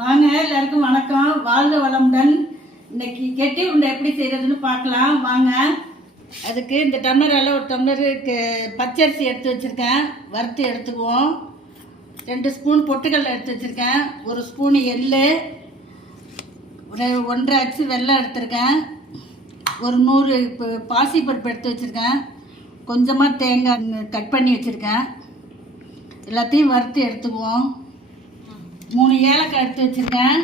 வாங்க எல்லாருக்கும் வணக்கம். வாழ்க வளமுடன். இன்னைக்கு கெட்டி உருண்டை எப்படி செய்யறதுன்னு பார்க்கலாம் வாங்க. அதுக்கு இந்த டம்ளரால் ஒரு டம்ளருக்கு பச்சரிசி எடுத்து வச்சுருக்கேன், வறுத்து எடுத்துக்குவோம். 2 ஸ்பூன் பொட்டுக்கடலை எடுத்து வச்சுருக்கேன், 1 ஸ்பூன் எள், ஒரு 1.5 அச்சு வெல்லம் எடுத்துருக்கேன், ஒரு 100 பாசிப்பருப்பு எடுத்து வச்சுருக்கேன், கொஞ்சமாக தேங்காய் கட் பண்ணி வச்சுருக்கேன். எல்லாத்தையும் வறுத்து எடுத்துக்குவோம். 3 ஏலக்காய் எடுத்து வச்சுருக்கேன்,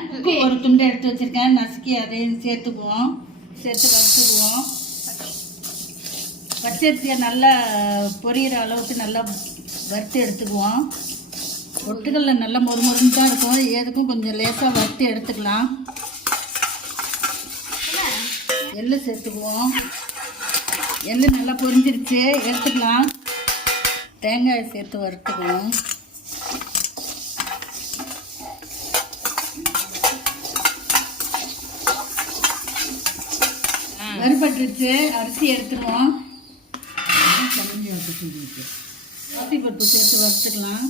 ஒரு துண்டு எடுத்து வச்சுருக்கேன், நசுக்கி அதையும் சேர்த்துக்குவோம். சேர்த்து வறுத்துக்குவோம். பச்சரிசியை நல்லா பொரியிற அளவுக்கு நல்லா வறுத்து எடுத்துக்குவோம். பொட்டுக்கல்ல நல்லா மொறுமொறுன்னு தான் இருக்கும், எதுக்கும் கொஞ்சம் லேசாக வறுத்து எடுத்துக்கலாம். எள்ளு சேர்த்துக்குவோம். எள்ளு நல்லா பொரிஞ்சிருச்சு, எடுத்துக்கலாம். தேங்காயை சேர்த்து வறுத்துக்குவோம். வறுபட்டுருச்சு, அரிசி எடுத்துருவோம். அரிசி பருப்பு சேர்த்து வறுத்துக்கலாம்.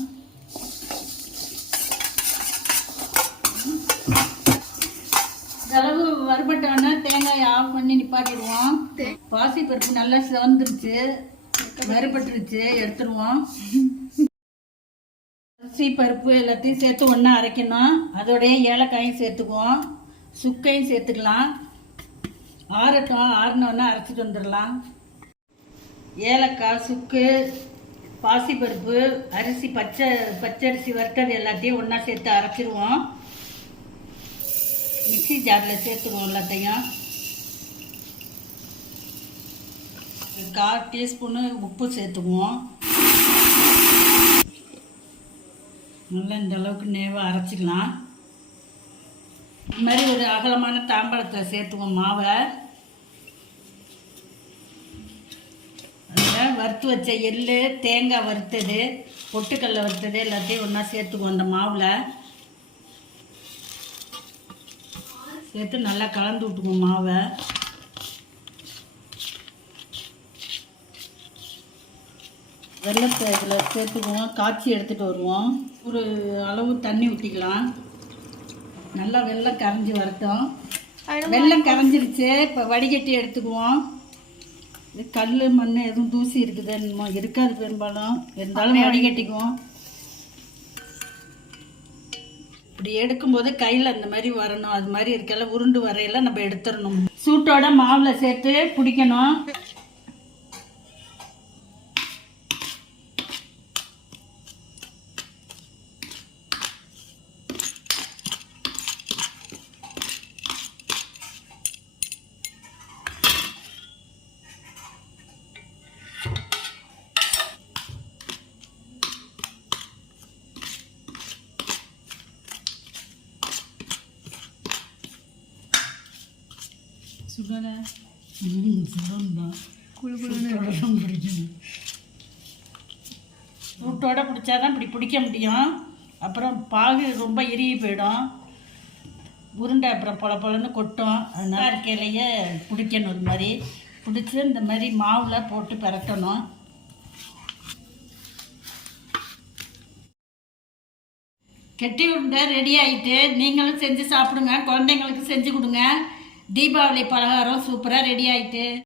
அளவு வறுபட்டோன்னா தேங்காயை ஆஃப் பண்ணி நிப்பாட்டிடுவோம். பாசிப்பருப்பு நல்லா சிவந்துருச்சு, வறுபட்டுருச்சு, எடுத்துருவோம். அரிசி பருப்பு எல்லாத்தையும் சேர்த்து ஒன்றா அரைக்கணும். அதோடைய ஏலக்காயும் சேர்த்துக்குவோம், சுக்கையும் சேர்த்துக்கலாம். ஆறட்டும், ஆறினோன்னா அரைச்சிட்டு வந்துடலாம். ஏலக்காய், சுக்கு, பாசிப்பருப்பு, அரிசி, பச்சரிசி வறுத்தது எல்லாத்தையும் ஒன்றா சேர்த்து அரைச்சிடுவோம். மிக்சி ஜாரில் சேர்த்துக்குவோம் எல்லாத்தையும். 1/4 டீஸ்பூனு உப்பு சேர்த்துக்குவோம். நல்லா இந்த அளவுக்கு நேவாக அரைச்சிக்கலாம். இது மாதிரி ஒரு அகலமான தாம்பழத்தை சேர்த்துக்குவோம் மாவை. அதில் வறுத்து வச்ச எள், தேங்காய் வறுத்தது, பொட்டுக்கடலை வறுத்தது எல்லாத்தையும் ஒன்றா சேர்த்துக்குவோம். அந்த மாவில் சேர்த்து நல்லா கலந்து விட்டுக்குவோம் மாவை. வெள்ளத்தை இதில் சேர்த்துக்குவோம், காய்ச்சி எடுத்துகிட்டு வருவோம். ஒரு அளவு தண்ணி ஊற்றிக்கலாம். நல்லா வெல்லம் கரைஞ்சி வரட்டும். வெல்லம் கரைஞ்சிருச்சு, இப்போ வடிகட்டி எடுத்துக்குவோம். இது கல் மண் எதுவும் தூசி இருக்குது என்னமோ இருக்காது பெரும்பாலும், இருந்தாலும் வடிகட்டிக்குவோம். இப்படி எடுக்கும்போது கையில் அந்த மாதிரி வரணும், அது மாதிரி இருக்கல உருண்டு வரையில நம்ம எடுத்துடணும். சூட்டோட மாவில் சேர்த்து பிடிக்கணும். சூட்டோட பிடிச்சாதான் இப்படி பிடிக்க முடியும். அப்புறம் பாகு ரொம்ப இறுகி போயிடும், உருண்டை அப்புறம் பொல பொலன்னு கொட்டும். அதனால இருக்கையிலேயே பிடிக்கணும். இது மாதிரி பிடிச்சி இந்த மாதிரி மாவில் போட்டு பரட்டணும். கெட்டி உருண்டை ரெடி ஆகிட்டு. நீங்களும் செஞ்சு சாப்பிடுங்க, குழந்தைங்களுக்கு செஞ்சு கொடுங்க. தீபாவளி பலகாரம் சூப்பராக ரெடி ஆகிட்டு.